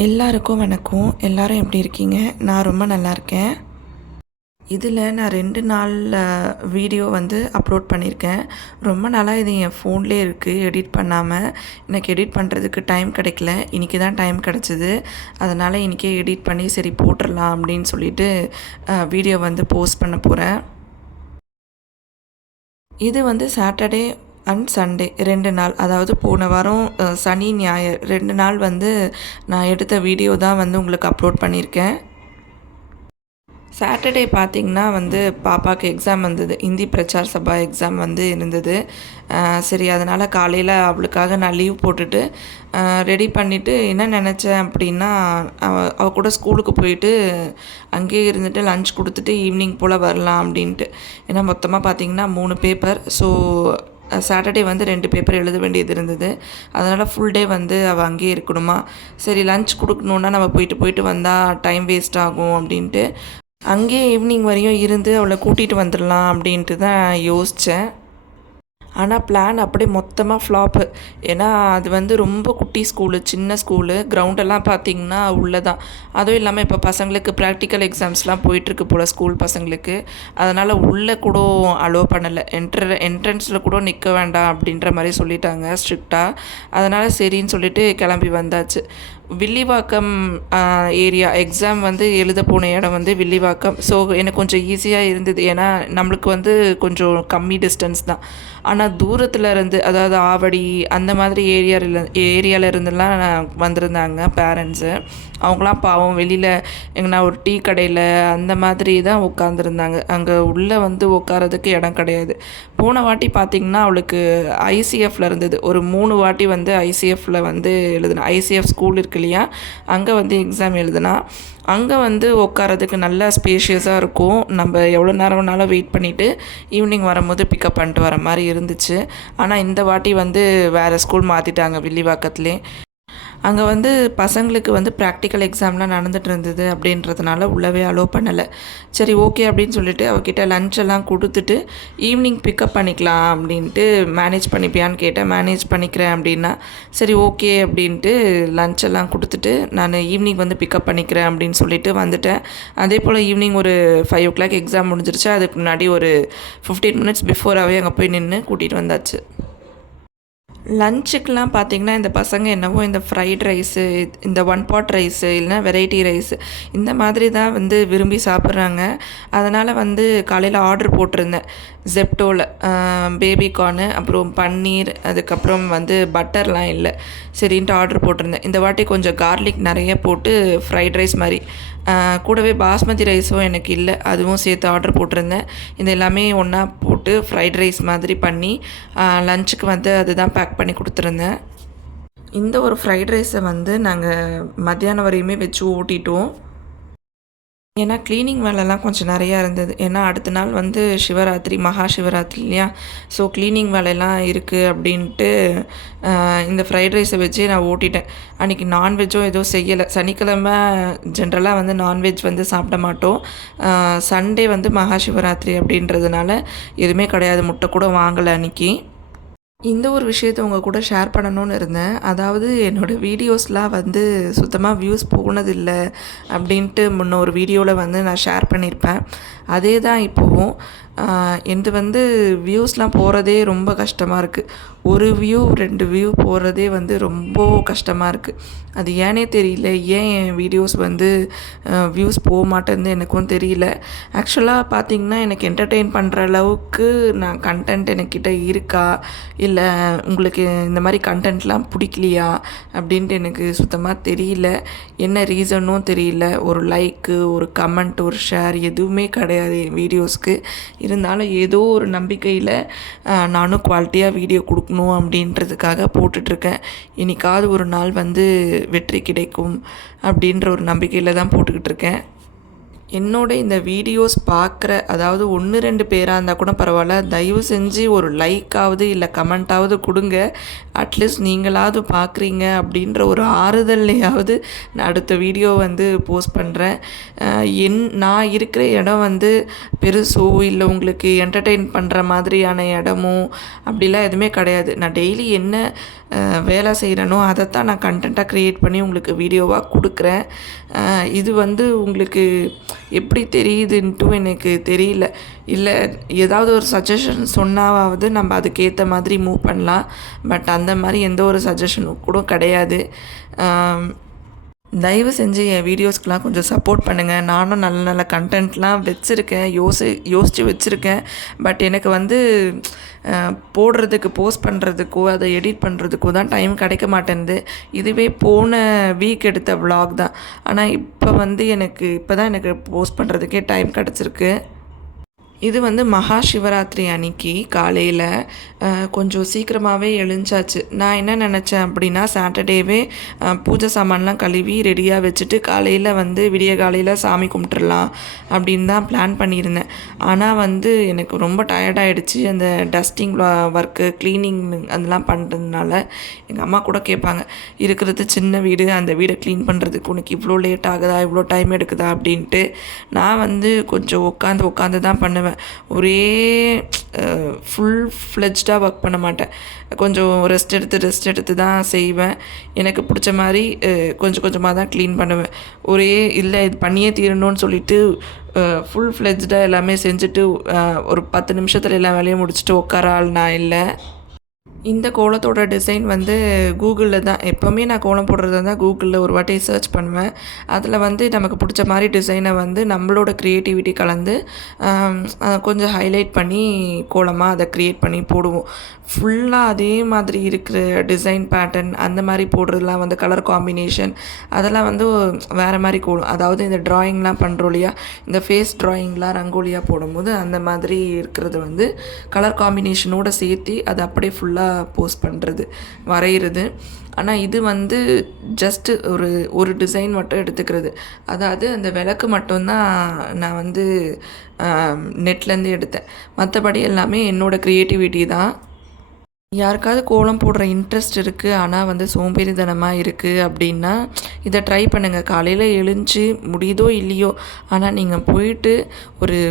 எல்லாருக்கும் வணக்கம். எல்லாரும் எப்படி இருக்கீங்க? நான் ரொம்ப நல்லா இருக்கேன். இதில் நான் 2 நாள்ல வீடியோ வந்து அப்லோட் பண்ணியிருக்கேன். ரொம்ப நாளாக இது என் ஃபோன்லேயே இருக்குது எடிட் பண்ணாமல். எனக்கு எடிட் பண்ணுறதுக்கு டைம் கிடைக்கல. இன்றைக்கி தான் டைம் கிடச்சிது. அதனால் இன்றைக்கே எடிட் பண்ணி சரி போட்டுடலாம் அப்படின்னு சொல்லிட்டு வீடியோ வந்து போஸ்ட் பண்ண போகிறேன். இது வந்து சாட்டர்டே அண்ட் சண்டே 2 நாள், அதாவது போன வாரம் சனி, ஞாயிறு 2 நாள் வந்து நான் எடுத்த வீடியோ தான் வந்து உங்களுக்கு அப்லோட் பண்ணியிருக்கேன். சாட்டர்டே பார்த்திங்கன்னா வந்து பாப்பாவுக்கு எக்ஸாம் வந்தது. இந்தி பிரச்சார் சபா எக்ஸாம் வந்து இருந்தது. சரி அதனால் காலையில் அவளுக்காக நான் லீவ் போட்டுட்டு ரெடி பண்ணிவிட்டு என்ன நினச்சேன் அப்படின்னா, அவள் கூட ஸ்கூலுக்கு போயிட்டு அங்கேயே இருந்துட்டு லன்ச் கொடுத்துட்டு ஈவினிங் போல் வரலாம் அப்படின்ட்டு. ஏன்னா மொத்தமாக பார்த்திங்கன்னா 3 பேப்பர். ஸோ சாட்டர்டே வந்து 2 பேப்பர் எழுத வேண்டியது இருந்தது. அதனால் ஃபுல் டே வந்து அவள் அங்கேயே இருக்கணுமா. சரி லன்ச் கொடுக்கணுன்னா நம்ம போயிட்டு வந்தால் டைம் வேஸ்ட் ஆகும் அப்படின்ட்டு அங்கேயே ஈவினிங் வரையும் இருந்து அவளை கூட்டிகிட்டு வந்துடலாம் அப்படின்ட்டு தான் யோசித்தேன். ஆனால் பிளான் அப்படியே மொத்தமாக ஃப்ளாப்பு. ஏன்னா அது வந்து ரொம்ப குட்டி ஸ்கூலு, சின்ன ஸ்கூலு. கிரவுண்டெல்லாம் பார்த்திங்கன்னா உள்ளே தான். அதுவும் இல்லாமல் இப்போ பசங்களுக்கு ப்ராக்டிக்கல் எக்ஸாம்ஸ்லாம் போயிட்டுருக்கு போல் ஸ்கூல் பசங்களுக்கு. அதனால் உள்ளே கூட அலோவ் பண்ணலை. என்ட்ரன்ஸில் கூட நிற்க வேண்டாம் அப்படின்ற மாதிரி சொல்லிட்டாங்க ஸ்ட்ரிக்டாக. அதனால் சரின்னு சொல்லிட்டு கிளம்பி வந்தாச்சு. வில்லிவாக்கம் ஏரியா எக்ஸாம் வந்து எழுத போன இடம் வந்து வில்லிவாக்கம். ஸோ எனக்கு கொஞ்சம் ஈஸியாக இருந்தது. ஏன்னா நம்மளுக்கு வந்து கொஞ்சம் கம்மி டிஸ்டன்ஸ் தான். ஆனால் தூரத்தில் இருந்து, அதாவது ஆவடி அந்த மாதிரி ஏரியாவில் இருந்தெல்லாம் வந்திருந்தாங்க பேரண்ட்ஸு. அவங்களாம் பாவம் வெளியில் எங்கன்னா ஒரு டீ கடையில் அந்த மாதிரி தான் உட்காந்துருந்தாங்க. அங்கே உள்ளே வந்து உட்காரதுக்கு இடம் கிடையாது. போன வாட்டி பார்த்திங்கன்னா அவளுக்கு ஐசிஎஃப்பில் இருந்தது. ஒரு 3 வாட்டி வந்து ஐசிஎஃப்பில் வந்து எழுதுனா. ஐசிஎஃப் ஸ்கூல் இருக்கு இல்லையா, அங்கே வந்து எக்ஸாம் எழுதுனா. அங்கே வந்து உட்காரதுக்கு நல்லா ஸ்பேஷியஸாக இருக்கும். நம்ம எவ்வளோ நேரம் வேணாலும் வெயிட் பண்ணிவிட்டு ஈவினிங் வரும்போது பிக்கப் பண்ணிட்டு வர மாதிரி இருந்துச்சு. ஆனால் இந்த வாட்டி வந்து வேறு ஸ்கூல் மாற்றிட்டாங்க வில்லிவாக்கத்துலேயே. அங்கே வந்து பசங்களுக்கு வந்து ப்ராக்டிக்கல் எக்ஸாம்லாம் நடந்துகிட்டு இருந்தது அப்படின்றதுனால உள்ளவே அலோவ் பண்ணலை. சரி ஓகே அப்படின்னு சொல்லிட்டு அவகிட்ட லஞ்செல்லாம் கொடுத்துட்டு ஈவினிங் பிக்கப் பண்ணிக்கலாம் அப்படின்ட்டு மேனேஜ் பண்ணிப்பியான்னு கேட்டேன். மேனேஜ் பண்ணிக்கிறேன் அப்படின்னா சரி ஓகே அப்படின்ட்டு லஞ்செல்லாம் கொடுத்துட்டு நான் ஈவினிங் வந்து பிக்கப் பண்ணிக்கிறேன் அப்படின்னு சொல்லிட்டு வந்துட்டேன். அதே போல் ஈவினிங் ஒரு 5 o'clock எக்ஸாம் முடிஞ்சிருச்சு. அதுக்கு முன்னாடி ஒரு 15 minutes பிஃபோராகவே அங்கே போய் நின்று கூட்டிகிட்டு வந்தாச்சு. லஞ்சுக்கெலாம் பார்த்திங்கன்னா இந்த பசங்க என்னவோ இந்த ஃப்ரைட் ரைஸு, இந்த 1 pot ரைஸு, இல்லைனா வெரைட்டி ரைஸு இந்த மாதிரி தான் வந்து விரும்பி சாப்பிட்றாங்க. அதனால் வந்து காலையில் ஆர்டர் போட்டிருந்தேன் ஜெப்டோவில். பேபிகார்னு, அப்புறம் பன்னீர், அதுக்கப்புறம் வந்து பட்டர்லாம் இல்லை. சரின்ட்டு ஆர்டர் போட்டிருந்தேன். இந்த வாட்டி கொஞ்சம் கார்லிக் நிறைய போட்டு ஃப்ரைட் ரைஸ் மாதிரி, கூடவே பாஸ்மதி ரைஸும் எனக்கு இல்லை, அதுவும் சேர்த்து ஆர்டர் போட்டிருந்தேன். இது எல்லாமே ஒன்றா போட்டு ஃப்ரைட் ரைஸ் மாதிரி பண்ணி லஞ்சுக்கு வந்து அதுதான் பேக் பண்ணி கொடுத்துருந்தேன். இந்த ஒரு ஃப்ரைட் ரைஸை வந்து நாங்கள் மத்தியானம் வரையுமே வச்சு ஓட்டிட்டோம். ஏன்னா க்ளீனிங் வேலைலாம் கொஞ்சம் நிறையா இருந்தது. ஏன்னா அடுத்த நாள் வந்து சிவராத்திரி, மகா சிவராத்திரி இல்லையா. ஸோ க்ளீனிங் வேலையெல்லாம் இருக்குது அப்படின்ட்டு இந்த ஃப்ரைட் ரைஸை வச்சு நான் ஓட்டிட்டேன். அன்றைக்கி நான்வெஜ்ஜும் எதுவும் செய்யலை. சனிக்கிழமை ஜென்ரலாக வந்து நான்வெஜ் வந்து சாப்பிட மாட்டோம். சண்டே வந்து மகா சிவராத்திரி அப்படின்றதுனால எதுவுமே கிடையாது. முட்டை கூட வாங்கலை அன்றைக்கி. இந்த ஒரு விஷயத்த உங்கள் கூட ஷேர் பண்ணணும்னு இருந்தேன். அதாவது என்னோடய வீடியோஸ்லாம் வந்து சுத்தமாக வியூஸ் போனதில்லை அப்படின்ட்டு முன்ன ஒரு வீடியோவில் வந்து நான் ஷேர் பண்ணியிருப்பேன். அதே தான் இப்போவும் எனது வந்து வியூஸ்லாம் போகிறதே ரொம்ப கஷ்டமாக இருக்குது. 1 வியூ 2 வியூ போகிறதே வந்து ரொம்ப கஷ்டமாக இருக்குது. அது ஏனே தெரியல. ஏன் என் வீடியோஸ் வந்து வியூஸ் போக மாட்டேன்னு எனக்கும் தெரியல. ஆக்சுவலாக பார்த்திங்கன்னா எனக்கு என்டர்டெயின் பண்ணுற அளவுக்கு நான் கண்டென்ட் எனக்கிட்ட இருக்கா, இல்லை உங்களுக்கு இந்த மாதிரி கண்டென்ட்லாம் பிடிக்கலையா அப்படின்ட்டு எனக்கு சுத்தமாக தெரியல. என்ன ரீசனும் தெரியல. ஒரு லைக்கு, ஒரு கமெண்ட், ஒரு ஷேர் எதுவுமே கிடையாது என் வீடியோஸ்க்கு. இருந்தாலும் ஏதோ ஒரு நம்பிக்கையில் நானும் குவாலிட்டியாக வீடியோ கொடுக்கணும் அப்படின்றதுக்காக போட்டுட்ருக்கேன். இன்றைக்காவது ஒரு நாள் வந்து வெற்றி கிடைக்கும் அப்படின்ற ஒரு நம்பிக்கையில் தான் போட்டுக்கிட்டு இருக்கேன். என்னோட இந்த வீடியோஸ் பார்க்குற, அதாவது 1 2 பேராக இருந்தால் கூட பரவாயில்ல, தயவு செஞ்சு ஒரு லைக்காவது இல்லை கமெண்ட்டாவது கொடுங்க. அட்லீஸ்ட் நீங்களாவது பார்க்குறீங்க அப்படின்ற ஒரு ஆறுதல்லையாவது நான் அடுத்த வீடியோ வந்து போஸ்ட் பண்ணுறேன். நான் இருக்கிற இடம் வந்து பெருசோ இல்லை உங்களுக்கு என்டர்டெயின் பண்ணுற மாதிரியான இடமோ அப்படிலாம் எதுவுமே கிடையாது. நான் டெய்லி என்ன வேலை செய்கிறேனோ அதைத்தான் நான் கண்டென்ட்டாக க்ரியேட் பண்ணி உங்களுக்கு வீடியோவாக கொடுக்குறேன். இது வந்து உங்களுக்கு எப்படி தெரியுதுன்ட்டு எனக்கு தெரியல. இல்லை ஏதாவது ஒரு சஜஷன் சொன்னாவது நம்ம அதுக்கேற்ற மாதிரி மூவ் பண்ணலாம். பட் அந்த மாதிரி எந்த ஒரு சஜஷனும் கூட கிடையாது. தயவு செஞ்சு என் வீடியோஸ்க்கெலாம் கொஞ்சம் சப்போர்ட் பண்ணுங்கள். நானும் நல்ல நல்ல கண்டென்ட்லாம் வச்சுருக்கேன், யோசித்து வச்சுருக்கேன். பட் எனக்கு வந்து போடுறதுக்கு, போஸ்ட் பண்ணுறதுக்கோ அதை எடிட் பண்ணுறதுக்கோ தான் டைம் கிடைக்க மாட்டேன்து. இதுவே போன வீக் எடுத்த விலாக் தான். ஆனால் இப்போ தான் எனக்கு போஸ்ட் பண்ணுறதுக்கே டைம் கிடச்சிருக்கு. இது வந்து மகா சிவராத்திரி அன்னைக்கு காலையில் கொஞ்சம் சீக்கிரமாகவே எழுந்தாச்சு. நான் என்ன நினச்சேன் அப்படின்னா, சாட்டர்டேவே பூஜை சாமான்லாம் கழுவி ரெடியாக வச்சுட்டு காலையில் வந்து விடிய காலையில் சாமி கும்பிட்டுறலாம் அப்படின்னு தான் பிளான் பண்ணியிருந்தேன். ஆனால் வந்து எனக்கு ரொம்ப டயர்டாகிடுச்சு. அந்த டஸ்டிங் ஒர்க்கு, க்ளீனிங் அதெல்லாம் பண்ணுறதுனால எங்கள் அம்மா கூட கேட்பாங்க, இருக்கிறது சின்ன வீடு, அந்த வீடை க்ளீன் பண்ணுறதுக்கு உனக்கு இவ்வளோ லேட் ஆகுதா, இவ்வளோ டைம் எடுக்குதா அப்படின்ட்டு. நான் வந்து கொஞ்சம் உட்காந்து தான் பண்ணுவேன். ஒரே ஃபுல் ஃப்ளெஜ்டாக ஒர்க் பண்ண மாட்டேன். கொஞ்சம் ரெஸ்ட் எடுத்து தான் செய்வேன். எனக்கு பிடிச்ச மாதிரி கொஞ்சம் கொஞ்சமாக தான் க்ளீன் பண்ணுவேன். இல்லை இது பண்ணியே தீரணும்னு சொல்லிவிட்டு ஃபுல் ஃப்ளெஜ்டாக எல்லாமே செஞ்சுட்டு ஒரு 10 நிமிஷத்தில் எல்லா வேலையும் முடிச்சுட்டு உட்கார ஆள் நான் இல்லை. இந்த கோலத்தோட டிசைன் வந்து கூகுளில் தான், எப்போவுமே நான் கோலம் போடுறது தான் கூகுளில் ஒரு வாட்டி சர்ச் பண்ணுவேன். அதில் வந்து நமக்கு பிடிச்ச மாதிரி டிசைனை வந்து நம்மளோட க்ரியேட்டிவிட்டி கலந்து கொஞ்சம் ஹைலைட் பண்ணி கோலமாக அதை க்ரியேட் பண்ணி போடுவோம். ஃபுல்லாக அதே மாதிரி இருக்கிற டிசைன் பேட்டர்ன் அந்த மாதிரி போடுறதுலாம் வந்து கலர் காம்பினேஷன் அதெல்லாம் வந்து வேறு மாதிரி கோலம். அதாவது இந்த ட்ராயிங்லாம் பண்ணுறோம் இல்லையா, இந்த ஃபேஸ் ட்ராயிங்லாம் ரங்கோலியாக போடும்போது அந்த மாதிரி இருக்கிறது வந்து கலர் காம்பினேஷனோடு சேர்த்து அதை அப்படியே ஃபுல்லாக போஸ்ட் பண்ணுறது, வரைகிறது. ஆனால் இது வந்து ஜஸ்ட்டு ஒரு டிசைன் மட்டும் எடுத்துக்கிறது. அதாவது அந்த விளக்கு மட்டும்தான் நான் வந்து நெட்லேருந்து எடுத்தேன். மற்றபடி எல்லாமே என்னோடய க்ரியேட்டிவிட்டி தான். யாருக்காவது கோலம் போடுற இன்ட்ரெஸ்ட் இருக்குது, ஆனால் வந்து சோம்பேறித்தனமாக இருக்குது அப்படின்னா இதை ட்ரை பண்ணுங்கள். காலையில் எழுந்துச்சி முடியுதோ இல்லையோ, ஆனால் நீங்கள் போயிட்டு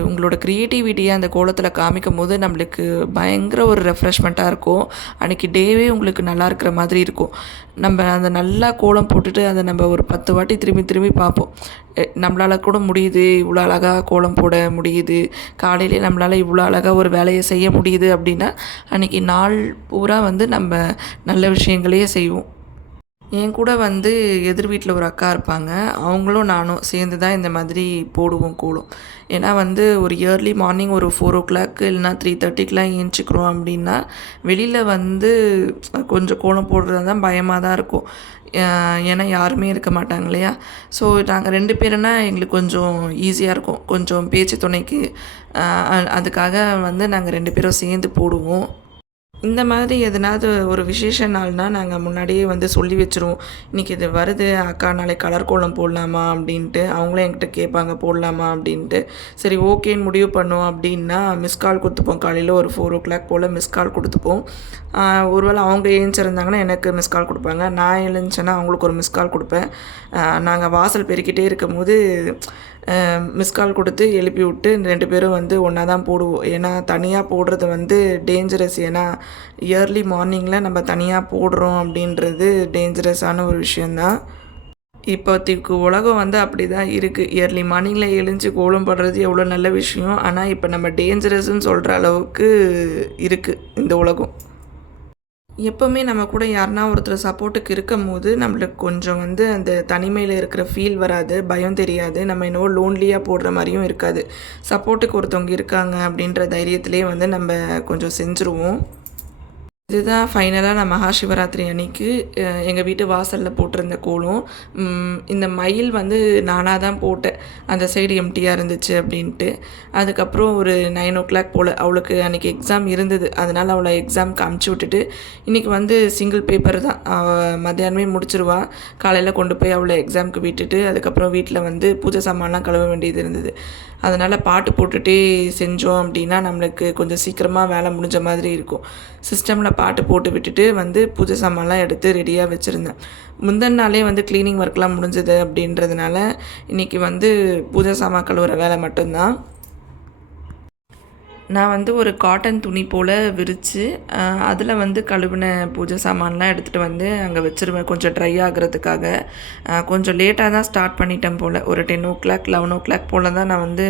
உங்களோட க்ரியேட்டிவிட்டியை அந்த கோலத்தில் காமிக்கும் போது நம்மளுக்கு பயங்கர ஒரு ரெஃப்ரெஷ்மெண்ட்டாக இருக்கும். அன்றைக்கி டேவே உங்களுக்கு நல்லா இருக்கிற மாதிரி இருக்கும். நம்ம அந்த நல்லா கோலம் போட்டுட்டு அதை நம்ம ஒரு 10 வாட்டி திரும்பி பார்ப்போம். நம்மளால் கூட முடியுது, இவ்வளோ அழகாக கோலம் போட முடியுது, காலையிலே நம்மளால் இவ்வளோ அழகாக ஒரு வேலையை செய்ய முடியுது அப்படின்னா அன்றைக்கி நாள் பூரா வந்து நம்ம நல்ல விஷயங்களையே செய்வோம். என் கூட வந்து எதிர் வீட்டில் ஒரு அக்கா இருப்பாங்க. அவங்களும் நானும் சேர்ந்து தான் இந்த மாதிரி போடுவோம் கோலம். ஏன்னா வந்து ஒரு இயர்லி மார்னிங் ஒரு 4 o'clock இல்லைனா 3:30க்கெலாம் ஏஞ்சிக்கிறோம் அப்படின்னா வெளியில் வந்து கொஞ்சம் கோலம் போடுறது தான் பயமாக தான் இருக்கும். ஏன்னா யாருமே இருக்க மாட்டாங்க இல்லையா. ஸோ நாங்கள் 2 பேருன்னா எங்களுக்கு கொஞ்சம் ஈஸியாக இருக்கும், கொஞ்சம் பேச்சு துணைக்கு. அதுக்காக வந்து நாங்கள் 2 பேரும் சேர்ந்து போடுவோம். இந்த மாதிரி எதனாவது ஒரு விசேஷ நாள்னால் நாங்கள் முன்னாடியே வந்து சொல்லி வச்சுருவோம், இன்றைக்கி இது வருது அக்கா, நாளைக்கு கலர் கோலம் போடலாமா அப்படின்ட்டு. அவங்களும் என்கிட்ட கேட்பாங்க போடலாமா அப்படின்ட்டு. சரி ஓகேன்னு முடிவு பண்ணோம் அப்படின்னா மிஸ்கால் கொடுத்துப்போம். காலையில் ஒரு 4 o'clock போல் மிஸ்கால் கொடுத்துப்போம். ஒருவேளை அவங்க எழுந்திருந்தாங்கன்னா எனக்கு மிஸ்கால் கொடுப்பாங்க, நான் எழுந்துச்சேன்னா அவங்களுக்கு ஒரு மிஸ்கால் கொடுப்பேன். நாங்கள் வாசல் பெருக்கிட்டே இருக்கும் போது மிஸ்கால் கொடுத்து எழுப்பி விட்டு 2 பேரும் வந்து ஒன்றா தான் போடுவோம். ஏன்னா தனியாக போடுறது வந்து டேஞ்சரஸ். ஏன்னா இயர்லி மார்னிங்கில் நம்ம தனியாக போடுறோம் அப்படின்றது டேஞ்சரஸான ஒரு விஷயந்தான். இப்போதைக்கு உலகம் வந்து அப்படி தான் இருக்குது. இயர்லி மார்னிங்கில் எழுந்து கோலம் போடுறது எவ்வளோ நல்ல விஷயம், ஆனால் இப்போ நம்ம டேஞ்சரஸ்ன்னு சொல்கிற அளவுக்கு இருக்குது இந்த உலகம். எப்போவுமே நம்ம கூட யாருனா ஒருத்தர் சப்போர்ட்டுக்கு இருக்கும் போது நம்மளுக்கு கொஞ்சம் வந்து அந்த தனிமையில் இருக்கிற ஃபீல் வராது, பயம் தெரியாது, நம்ம என்னவோ லோன்லியாக போடுற மாதிரியும் இருக்காது. சப்போர்ட்டுக்கு ஒருத்தவங்க இருக்காங்க அப்படின்ற தைரியத்திலே வந்து நம்ம கொஞ்சம் செஞ்சுருவோம். இதுதான் ஃபைனலாக நான் மகா சிவராத்திரி அன்னைக்கு எங்கள் வீட்டு வாசலில் போட்டிருந்த கோலம். இந்த மயில் வந்து நானாக தான் போட்டேன், அந்த சைடு எம்டியாக இருந்துச்சு அப்படின்ட்டு. அதுக்கப்புறம் ஒரு 9 o'clock போல் அவளுக்கு அன்றைக்கி எக்ஸாம் இருந்தது. அதனால் அவளை எக்ஸாமுக்கு அமுச்சு விட்டுட்டு இன்றைக்கி வந்து சிங்கிள் பேப்பர் தான், மத்தியானமே முடிச்சிருவா. காலையில் கொண்டு போய் அவளை எக்ஸாமுக்கு விட்டுட்டு அதுக்கப்புறம் வீட்டில் வந்து பூஜை சாமான்லாம் கழுவ வேண்டியது இருந்தது. அதனால் பாட்டு போட்டுகிட்டே செஞ்சோம் அப்படின்னா நம்மளுக்கு கொஞ்சம் சீக்கிரமாக வேலை முடிஞ்ச மாதிரி இருக்கும். சிஸ்டமில் பாட்டு போட்டு விட்டுட்டு வந்து பூஜை சாமான்லாம் எடுத்து ரெடியாக வச்சுருந்தேன். முந்தின நாளே வந்து க்ளீனிங் ஒர்க்லாம் முடிஞ்சது அப்படின்றதுனால இன்றைக்கி வந்து பூஜை சாமான் கழுவுற வேலை மட்டும்தான். நான் வந்து ஒரு காட்டன் துணி போல் விரித்து அதில் வந்து கழுவின பூஜை சாமான்லாம் எடுத்துகிட்டு வந்து அங்கே வச்சுருவேன் கொஞ்சம் ட்ரை ஆகிறதுக்காக. கொஞ்சம் லேட்டாக தான் ஸ்டார்ட் பண்ணிட்டேன் போல். ஒரு 10:00 11:00 போல் தான் நான் வந்து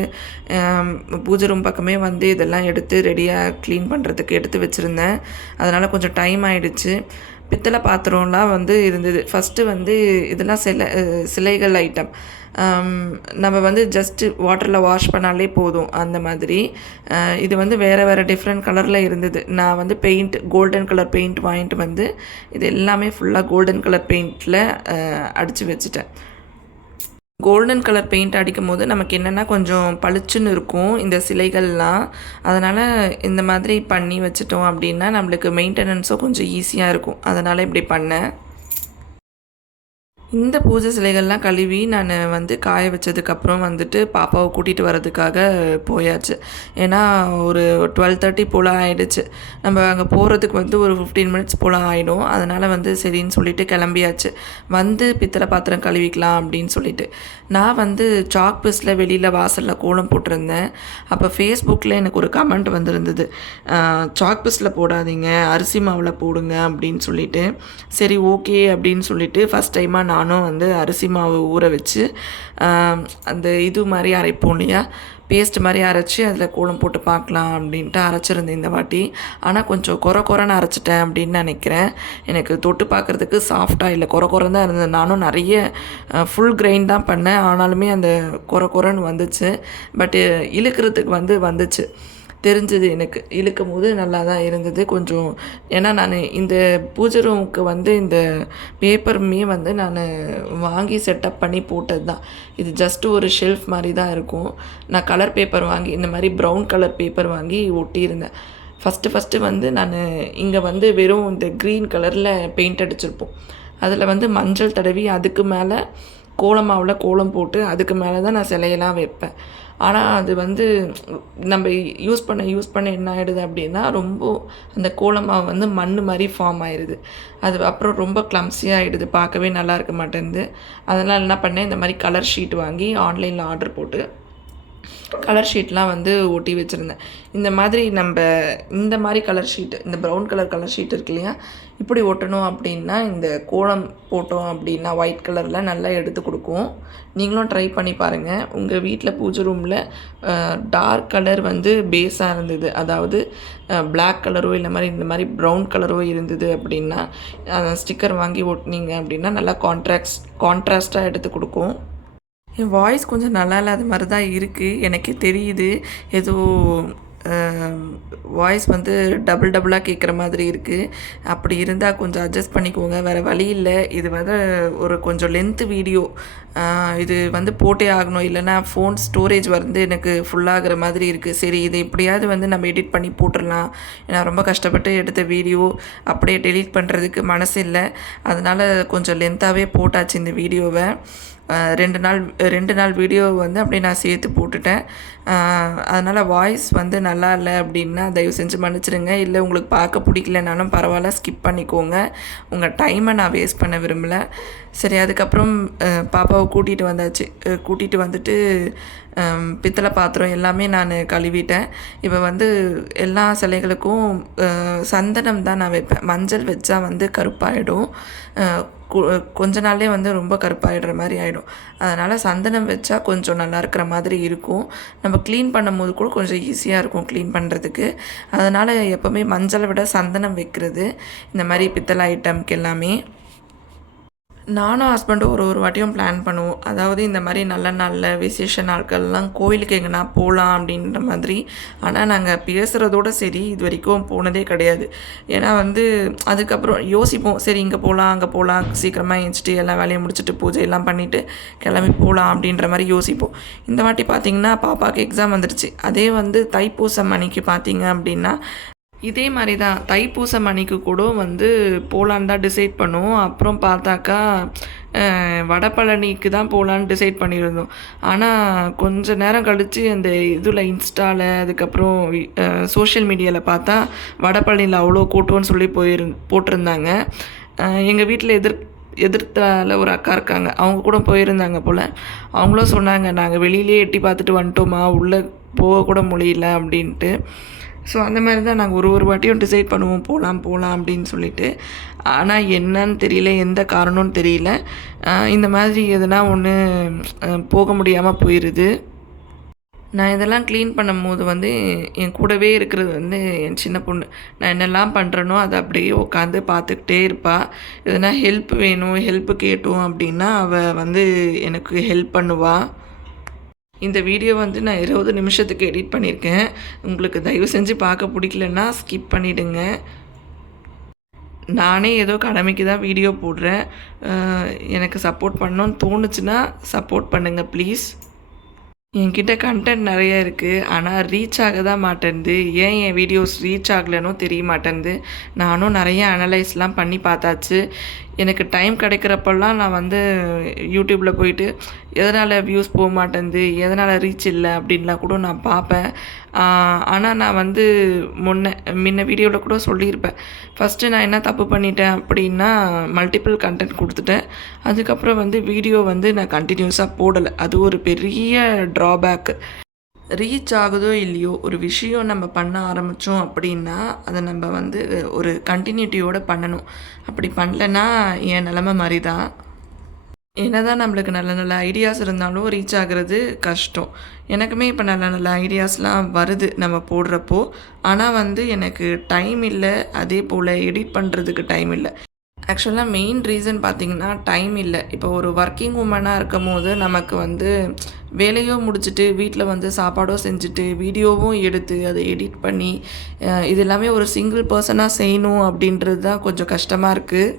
பூஜை ரூம் பக்கமே வந்து இதெல்லாம் எடுத்து ரெடியாக க்ளீன் பண்ணுறதுக்கு எடுத்து வச்சுருந்தேன். அதனால் கொஞ்சம் டைம் ஆகிடுச்சு. பித்தளை பாத்திரம்லாம் வந்து இருந்தது. ஃபஸ்ட்டு வந்து இதெல்லாம் சிலைகள் ஐட்டம். நம்ம வந்து ஜஸ்ட்டு வாட்டரில் வாஷ் பண்ணாலே போதும் அந்த மாதிரி. இது வந்து வேறு டிஃப்ரெண்ட் கலரில் இருந்தது. நான் வந்து கோல்டன் கலர் பெயிண்ட் வாங்கிட்டு வந்து இது எல்லாமே ஃபுல்லாக கோல்டன் கலர் பெயிண்டில் அடித்து வச்சுட்டேன். கோல்டன் கலர் பெயிண்ட் அடிக்கும் போது நமக்கு என்னென்னா கொஞ்சம் பளிச்சுன்னு இருக்கும் இந்த சிலைகள்லாம். அதனால் இந்த மாதிரி பண்ணி வச்சுட்டோம் அப்படின்னா நம்மளுக்கு மெயின்டெனன்ஸும் கொஞ்சம் ஈஸியாக இருக்கும். அதனால் இப்படி பண்ணேன். இந்த பூஜை சிலைகள்லாம் கழுவி நான் வந்து காய வச்சதுக்கப்புறம் வந்துட்டு பாப்பாவை கூட்டிகிட்டு வரதுக்காக போயாச்சு. ஏன்னா ஒரு 12:30 போல் ஆகிடுச்சு. நம்ம அங்கே போகிறதுக்கு வந்து ஒரு 15 மினிட்ஸ் போல் ஆகிடும். அதனால் வந்து சரின்னு சொல்லிவிட்டு கிளம்பியாச்சு. வந்து பித்தளை பாத்திரம் கழுவிக்கலாம் அப்படின்னு சொல்லிட்டு நான் வந்து சாக் பீஸில் வெளியில் வாசலில் கோலம் போட்டிருந்தேன். அப்போ ஃபேஸ்புக்கில் எனக்கு ஒரு கமெண்ட் வந்திருந்தது, சாக் பீஸில் போடாதீங்க, அரிசி மாவில் போடுங்க அப்படின்னு சொல்லிட்டு. சரி ஓகே அப்படின்னு சொல்லிட்டு ஃபஸ்ட் டைமாக நானும் வந்து அரிசி மாவு ஊற வச்சு அந்த இது மாதிரி அரைப்போம் இல்லையா, பேஸ்ட் மாதிரி அரைச்சி அதில் கோலம் போட்டு பார்க்கலாம் அப்படின்ட்டு அரைச்சிருந்தேன் இந்த வாட்டி. ஆனால் கொஞ்சம் குறைன்னு அரைச்சிட்டேன் அப்படின்னு நினைக்கிறேன். எனக்கு தொட்டு பார்க்குறதுக்கு சாஃப்டாக இல்லை, குறைன்னு தான் இருந்தது. நானும் நிறைய ஃபுல் கிரைண்ட் தான் பண்ணேன். ஆனாலுமே அந்த குறைன்னு வந்துச்சு. பட்டு இழுக்கிறதுக்கு வந்துச்சு, தெரிஞ்சது எனக்கு. இழுக்கும் போது நல்லா தான் இருந்தது கொஞ்சம். ஏன்னா நான் இந்த பூஜை ரூமுக்கு வந்து இந்த பேப்பருமே வந்து நான் வாங்கி செட்டப் பண்ணி போட்டது தான். இது ஜஸ்ட்டு ஒரு ஷெல்ஃப் மாதிரி தான் இருக்கும். நான் கலர் பேப்பர் வாங்கி இந்த மாதிரி ப்ரௌன் கலர் பேப்பர் வாங்கி ஒட்டியிருந்தேன். ஃபஸ்ட்டு வந்து நான் இங்கே வந்து வெறும் இந்த க்ரீன் கலரில் பெயிண்ட் அடிச்சிருப்போம். அதில் வந்து மஞ்சள் தடவி அதுக்கு மேலே கோலமாவில் கோலம் போட்டு அதுக்கு மேலே தான் நான் சிலையெல்லாம் வைப்பேன். ஆனால் அது வந்து நம்ம யூஸ் பண்ண என்ன ஆகிடுது அப்படின்னா ரொம்ப அந்த கோலமாவு வந்து மண் மாதிரி ஃபார்ம் ஆயிடுது. அது அப்புறம் ரொம்ப க்ளம்ஸியாக ஆகிடுது, பார்க்கவே நல்லா இருக்க மாட்டேங்குது. அதனால் என்ன பண்ணேன், இந்த மாதிரி கலர் ஷீட் வாங்கி ஆன்லைனில் ஆர்டர் போட்டு கலர் ஷீட்லாம் வந்து ஒட்டி வச்சுருந்தேன். இந்த மாதிரி கலர் ஷீட்டு, இந்த ப்ரௌன் கலர் ஷீட் இருக்கு இல்லையா, இப்படி ஒட்டணும் அப்படின்னா இந்த கோலம் போட்டோம் அப்படின்னா ஒயிட் கலரில் நல்லா எடுத்து கொடுக்கும். நீங்களும் ட்ரை பண்ணி பாருங்கள். உங்கள் வீட்டில் பூஜை ரூமில் டார்க் கலர் வந்து பேஸாக இருந்தது, அதாவது பிளாக் கலரோ இந்த மாதிரி ப்ரௌன் கலரோ இருந்தது அப்படின்னா ஸ்டிக்கர் வாங்கி ஒட்டினீங்க அப்படின்னா நல்லா கான்ட்ராஸ்ட்டாக எடுத்து கொடுக்கும். என் வாய்ஸ் கொஞ்சம் நல்லா இல்லாத மாதிரி தான் இருக்குது, எனக்கே தெரியுது. ஏதோ வாய்ஸ் வந்து டபுளாக கேட்குற மாதிரி இருக்குது. அப்படி இருந்தால் கொஞ்சம் அட்ஜஸ்ட் பண்ணிக்கோங்க, வேறு வழி இல்லை. இது வந்து ஒரு கொஞ்சம் லென்த்து வீடியோ. இது வந்து போட்டே ஆகணும், இல்லைனா ஃபோன் ஸ்டோரேஜ் வந்து எனக்கு ஃபுல்லாகிற மாதிரி இருக்குது. சரி, இது எப்படியாவது வந்து நம்ம எடிட் பண்ணி போட்டுடலாம். ஏன்னா ரொம்ப கஷ்டப்பட்டு எடுத்த வீடியோ அப்படியே டெலீட் பண்ணுறதுக்கு மனசு இல்லை. அதனால் கொஞ்சம் லென்த்தாகவே போட்டாச்சு இந்த வீடியோவை. 2 நாள் வீடியோ வந்து அப்படியே நான் சேர்த்து போட்டுட்டேன். அதனால் வாய்ஸ் வந்து நல்லா இல்லை அப்படின்னா தயவு செஞ்சு மன்னிச்சிடுங்க. இல்லை உங்களுக்கு பார்க்க பிடிக்கலனாலும் பரவாயில்ல, ஸ்கிப் பண்ணிக்கோங்க. உங்கள் டைமை நான் வேஸ்ட் பண்ண விரும்பலை. சரி, அதுக்கப்புறம் பாப்பாவை கூட்டிகிட்டு வந்துட்டு பித்தளை பாத்திரம் எல்லாமே நான் கழுவிட்டேன். இப்போ வந்து எல்லா சிலைகளுக்கும் சந்தனம் தான் நான் வைப்பேன். மஞ்சள் வச்சா வந்து கருப்பாயிடும், கொஞ்ச நாள்லேயே வந்து ரொம்ப கருப்பாயிடுற மாதிரி ஆகிடும். அதனால் சந்தனம் வச்சா கொஞ்சம் நல்லா இருக்கிற மாதிரி இருக்கும். நம்ம க்ளீன் பண்ணும்போது கூட கொஞ்சம் ஈஸியாக இருக்கும் க்ளீன் பண்ணுறதுக்கு. அதனால் எப்போவுமே மஞ்சளை விட சந்தனம் வைக்கிறது இந்த மாதிரி பித்தளை ஐட்டம்க்கு எல்லாமே. நானும் ஹஸ்பண்டும் ஒரு வாட்டியும் பிளான் பண்ணுவோம். அதாவது இந்த மாதிரி நல்ல நாளில் விசேஷ நாட்கள்லாம் கோவிலுக்கு எங்கன்னா போகலாம் அப்படின்ற மாதிரி. ஆனால் நாங்கள் பேசுகிறதோடு சரி, இது வரைக்கும் போனதே கிடையாது. ஏன்னா வந்து அதுக்கப்புறம் யோசிப்போம், சரி இங்கே போகலாம் அங்கே போகலாம், சீக்கிரமாக எழுந்திரிச்சிட்டு எல்லா வேலையை முடிச்சுட்டு பூஜையெல்லாம் பண்ணிவிட்டு கிளம்பி போகலாம் அப்படின்ற மாதிரி யோசிப்போம். இந்த வாட்டி பார்த்திங்கன்னா பாப்பாவுக்கு எக்ஸாம் வந்துடுச்சு. அதே வந்து தைப்பூசம் அன்னைக்கு பார்த்திங்க அப்படின்னா இதே மாதிரி தான் தைப்பூசம் அன்னைக்கு கூட வந்து போகலான்னு தான் டிசைட் பண்ணுவோம். அப்புறம் பார்த்தாக்கா வடபழனிக்கு தான் போகலான்னு டிசைட் பண்ணியிருந்தோம். ஆனால் கொஞ்சம் நேரம் கழித்து அந்த இதில் இன்ஸ்டாவில் அதுக்கப்புறம் சோஷியல் மீடியாவில் பார்த்தா வடபழனியில் அவ்வளோ கூட்டம்னு சொல்லி போட்டிருந்தாங்க. எங்கள் வீட்டில் எதிர்த்தால ஒரு அக்கா இருக்காங்க, அவங்க கூட போயிருந்தாங்க போல். அவங்களும் சொன்னாங்க, நாங்கள் வெளியிலே எட்டி பார்த்துட்டு வந்துட்டோமா, உள்ளே போகக்கூட முடியல அப்படின்ட்டு. ஸோ அந்த மாதிரி தான் நாங்கள் ஒரு வாட்டியும் டிசைட் பண்ணுவோம் போகலாம் அப்படின்னு சொல்லிட்டு. ஆனால் என்னன்னு தெரியல, எந்த காரணம்னு தெரியல, இந்த மாதிரி எதுனா ஒன்று போக முடியாமல் போயிடுது. நான் இதெல்லாம் க்ளீன் பண்ணும்போது வந்து என் கூடவே இருக்கிறது வந்து என் சின்ன பொண்ணு. நான் என்னெல்லாம் பண்ணுறேனோ அதை அப்படியே உட்காந்து பார்த்துக்கிட்டே இருப்பாள். எதனா ஹெல்ப் வேணும், ஹெல்ப்பு கேட்டோம் அப்படின்னா அவள் வந்து எனக்கு ஹெல்ப் பண்ணுவாள். இந்த வீடியோ வந்து நான் 20 நிமிஷத்துக்கு எடிட் பண்ணியிருக்கேன். உங்களுக்கு தயவு செஞ்சு பார்க்க பிடிக்கலன்னா ஸ்கிப் பண்ணிவிடுங்க. நானே ஏதோ கடமைக்கு தான் வீடியோ போடுறேன். எனக்கு சப்போர்ட் பண்ணணும்னு தோணுச்சுன்னா சப்போர்ட் பண்ணுங்கள் ப்ளீஸ். என்கிட்ட கண்டென்ட் நிறைய இருக்குது, ஆனால் ரீச் ஆக தான் மாட்டேன்து. ஏன் என் வீடியோஸ் ரீச் ஆகலைன்னோ தெரிய மாட்டேன்து. நானும் நிறைய அனலைஸ்லாம் பண்ணி பார்த்தாச்சு. எனக்கு டைம் கிடைக்கிறப்பெல்லாம் நான் வந்து யூடியூப்பில் போயிட்டு எதனால் வியூஸ் போக மாட்டேன்து, எதனால் ரீச் இல்லை அப்படின்லாம் கூட நான் பார்ப்பேன். ஆனால் நான் வந்து முன்ன வீடியோவில் கூட சொல்லியிருப்பேன். ஃபஸ்ட்டு நான் என்ன தப்பு பண்ணிட்டேன் அப்படின்னா மல்டிபிள் கண்டென்ட் கொடுத்துட்டேன். அதுக்கப்புறம் வந்து வீடியோ வந்து நான் கண்டினியூஸாக போடலை. அது ஒரு பெரிய ட்ராபேக்கு. ரீச் ஆகுதோ இல்லையோ, ஒரு விஷயம் நம்ம பண்ண ஆரம்பித்தோம் அப்படின்னா அதை நம்ம வந்து ஒரு கண்டினியூட்டியோடு பண்ணணும். அப்படி பண்ணலன்னா என் நிலமை மாதிரி தான். என்னதான் நம்மளுக்கு நல்ல நல்ல ஐடியாஸ் இருந்தாலும் ரீச் ஆகிறது கஷ்டம். எனக்குமே இப்போ நல்ல நல்ல ஐடியாஸ்லாம் வருது நம்ம போடுறப்போ. ஆனால் வந்து எனக்கு டைம் இல்லை, அதே போல் எடிட் பண்ணுறதுக்கு டைம் இல்லை. ஆக்சுவலாக மெயின் ரீசன் பார்த்திங்கன்னா டைம் இல்லை. இப்போ ஒரு ஒர்க்கிங் உமனாக இருக்கும் போது நமக்கு வந்து வேலையோ முடிச்சுட்டு வீட்டில் வந்து சாப்பாடோ செஞ்சுட்டு வீடியோவும் எடுத்து அதை எடிட் பண்ணி இது எல்லாமே ஒரு சிங்கிள் பர்சனாக செய்யணும் அப்படின்றது தான் கொஞ்சம் கஷ்டமாக இருக்குது.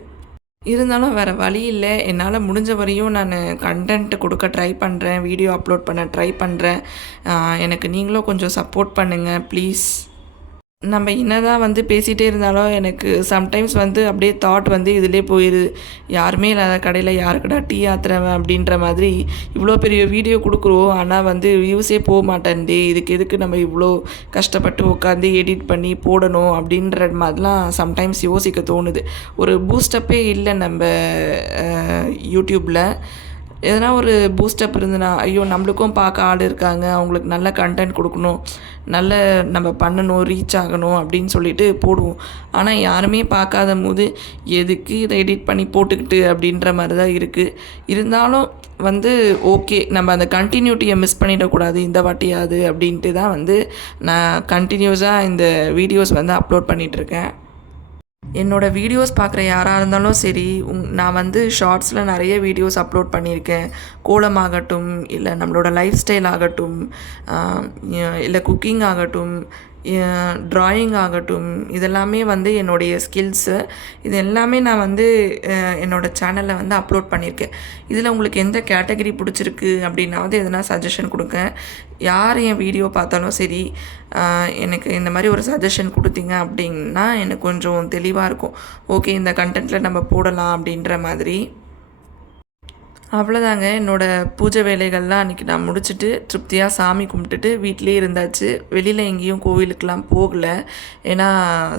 இருந்தாலும் வேறு வழி இல்லை. என்னால் முடிஞ்ச வரையும் நான் கண்டென்ட் கொடுக்க ட்ரை பண்ணுறேன், வீடியோ அப்லோட் பண்ண ட்ரை பண்ணுறேன். எனக்கு நீங்களும் கொஞ்சம் சப்போர்ட் பண்ணுங்கள் ப்ளீஸ். நம்ம என்னதான் வந்து பேசிகிட்டே இருந்தாலும் எனக்கு சம்டைம்ஸ் வந்து அப்படியே தாட் வந்து இதிலே போயிடுது. யாருமே இல்லாத கடையில் யாருக்கடா டீ ஆத்துறவன் அப்படின்ற மாதிரி இவ்வளோ பெரிய வீடியோ கொடுக்குறோம், ஆனால் வந்து வியூஸே போக மாட்டேன்தே, இதுக்கு எதுக்கு நம்ம இவ்வளோ கஷ்டப்பட்டு உட்காந்து எடிட் பண்ணி போடணும் அப்படின்ற மாதிரிலாம் சம்டைம்ஸ் யோசிக்க தோணுது. ஒரு பூஸ்டப்பே இல்லை நம்ம யூடியூப்பில். எதனா ஒரு பூஸ்டப் இருந்துன்னா ஐயோ நம்மளுக்கும் பார்க்க ஆள் இருக்காங்க, அவங்களுக்கு நல்ல கண்டென்ட் கொடுக்கணும், நல்ல நம்ம பண்ணணும், ரீச் ஆகணும் அப்படின்னு சொல்லிட்டு போடுவோம். ஆனால் யாருமே பார்க்காத போது எதுக்கு இதை எடிட் பண்ணி போட்டுக்கிட்டு அப்படின்ற மாதிரி தான் இருக்குது. இருந்தாலும் வந்து ஓகே, நம்ம அந்த கண்டினியூட்டியை மிஸ் பண்ணிடக்கூடாது இந்த வாட்டியாது அப்படின்ட்டு தான் வந்து நான் கண்டினியூஸாக இந்த வீடியோஸ் வந்து அப்லோட் பண்ணிகிட்ருக்கேன். என்னோடய வீடியோஸ் பார்க்குற யாராக இருந்தாலும் சரி, நான் வந்து ஷார்ட்ஸில் நிறைய வீடியோஸ் அப்லோட் பண்ணியிருக்கேன். கோலமாகட்டும், இல்லை நம்மளோட லைஃப் ஸ்டைல் ஆகட்டும், இல்லை குக்கிங் ஆகட்டும், ட்ராயிங் ஆகட்டும், இதெல்லாமே வந்து என்னுடைய ஸ்கில்ஸு. இது எல்லாமே நான் வந்து என்னோடய சேனலில் வந்து அப்லோட் பண்ணியிருக்கேன். இதில் உங்களுக்கு எந்த கேட்டகரி பிடிச்சிருக்கு அப்படின்னாவது எதனா சஜஷன் கொடுங்க. யார் என் வீடியோ பார்த்தாலும் சரி, எனக்கு இந்த மாதிரி ஒரு சஜஷன் கொடுத்தீங்க அப்படின்னா எனக்கு கொஞ்சம் தெளிவாக இருக்கும். ஓகே, இந்த கண்டென்ட்டில் நம்ம போடலாம் அப்படின்ற மாதிரி. அவ்வளோதாங்க. என்னோடய பூஜை வேலைகள்லாம் அன்றைக்கி நான் முடிச்சுட்டு திருப்தியாக சாமி கும்பிட்டுட்டு வீட்டிலே இருந்தாச்சு. வெளியில் எங்கேயும் கோவிலுக்கெலாம் போகலை. ஏன்னா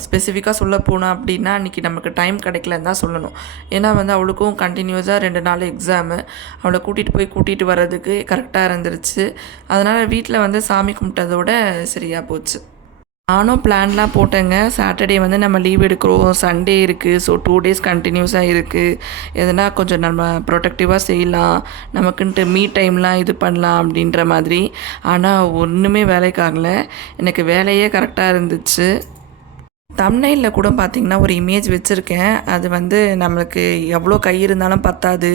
ஸ்பெசிஃபிக்காக சொல்ல போனோம் அப்படின்னா அன்றைக்கி நமக்கு டைம் கிடைக்கலன்னு தான் சொல்லணும். ஏன்னா வந்து அவளுக்கும் கண்டினியூஸாக 2 நாள் எக்ஸாமு. அவளை கூட்டிகிட்டு வர்றதுக்கு கரெக்டாக இருந்துருச்சு. அதனால் வீட்டில் வந்து சாமி கும்பிட்டதோட சரியாக போச்சு. நானும் பிளான்லாம் போட்டேங்க. சாட்டர்டே வந்து நம்ம லீவ் எடுக்கிறோம், சண்டே இருக்குது, ஸோ 2 டேஸ் கண்டினியூஸாக இருக்குது, எதனா கொஞ்சம் நம்ம ப்ரொடக்டிவாக செய்யலாம், நமக்குன்ட்டு மீ டைம்லாம் இது பண்ணலாம் அப்படின்ற மாதிரி. ஆனால் ஒன்றுமே வேலைக்காகலை. எனக்கு வேலையே கரெக்டாக இருந்துச்சு. தம்ப்நெயிலில் கூட பார்த்திங்கன்னா ஒரு இமேஜ் வச்சுருக்கேன். அது வந்து நம்மளுக்கு எவ்வளோ கை இருந்தாலும் பத்தாது,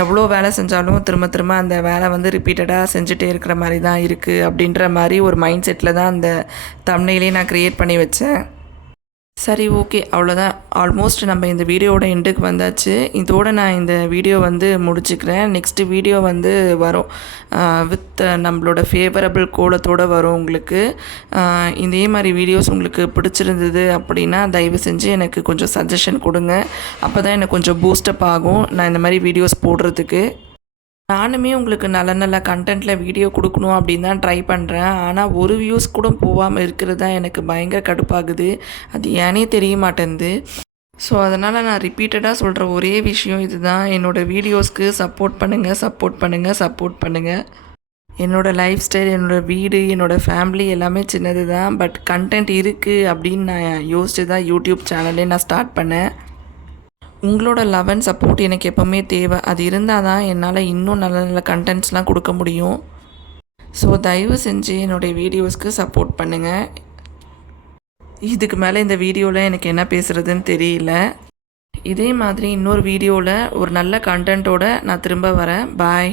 எவ்வளோ வேலை செஞ்சாலும் திரும்ப திரும்ப அந்த வேலை வந்து ரிப்பீட்டடாக செஞ்சுட்டே இருக்கிற மாதிரி தான் இருக்குது அப்படின்ற மாதிரி ஒரு மைண்ட் செட்டில் தான் அந்த தம்ப்நெயிலே நான் க்ரியேட் பண்ணி வச்சேன். சரி, ஓகே, அவ்வளோதான். ஆல்மோஸ்ட் நம்ம இந்த வீடியோவோட எண்டுக்கு வந்தாச்சு. இதோடு நான் இந்த வீடியோ வந்து முடிச்சுக்கிறேன். நெக்ஸ்ட்டு வீடியோ வந்து வரும் வித் நம்மளோட ஃபேவரபிள் கோலத்தோடு வரும் உங்களுக்கு. இதே மாதிரி வீடியோஸ் உங்களுக்கு பிடிச்சிருந்தது அப்படின்னா தயவு செஞ்சு எனக்கு கொஞ்சம் சஜஷன் கொடுங்க. அப்போ தான் எனக்கு கொஞ்சம் பூஸ்டப் ஆகும் நான் இந்த மாதிரி வீடியோஸ் போடுறதுக்கு. நானுமே உங்களுக்கு நல்ல நல்ல கண்டென்ட்டில் வீடியோ கொடுக்கணும் அப்படின்னு தான் ட்ரை பண்ணுறேன். ஆனால் ஒரு வியூஸ் கூட போகாமல் இருக்கிறது தான் எனக்கு பயங்கர கடுப்பாகுது. அது ஏனே தெரிய மாட்டேங்குது. ஸோ அதனால் நான் ரிப்பீட்டடாக சொல்கிற ஒரே விஷயம் இது தான். என்னோடய வீடியோஸ்க்கு சப்போர்ட் பண்ணுங்கள். என்னோடய லைஃப் ஸ்டைல், என்னோடய வீடு, என்னோடய ஃபேமிலி எல்லாமே சின்னது தான். பட் கண்டென்ட் இருக்குது அப்படின்னு நான் யோசித்து தான் யூடியூப் சேனலே நான் ஸ்டார்ட் பண்ணேன். உங்களோட லவ் அண்ட் சப்போர்ட் எனக்கு எப்போவுமே தேவை. அது இருந்தால் தான் என்னால் இன்னும் நல்ல நல்ல கண்டென்ட்ஸ்லாம் கொடுக்க முடியும். ஸோ தயவு செஞ்சு என்னுடைய வீடியோஸ்க்கு சப்போர்ட் பண்ணுங்கள். இதுக்கு மேலே இந்த வீடியோவில் எனக்கு என்ன பேசுகிறதுன்னு தெரியல. இதே மாதிரி இன்னொரு வீடியோவில் ஒரு நல்ல கண்டென்ட்டோடு நான் திரும்ப வரேன். பாய்.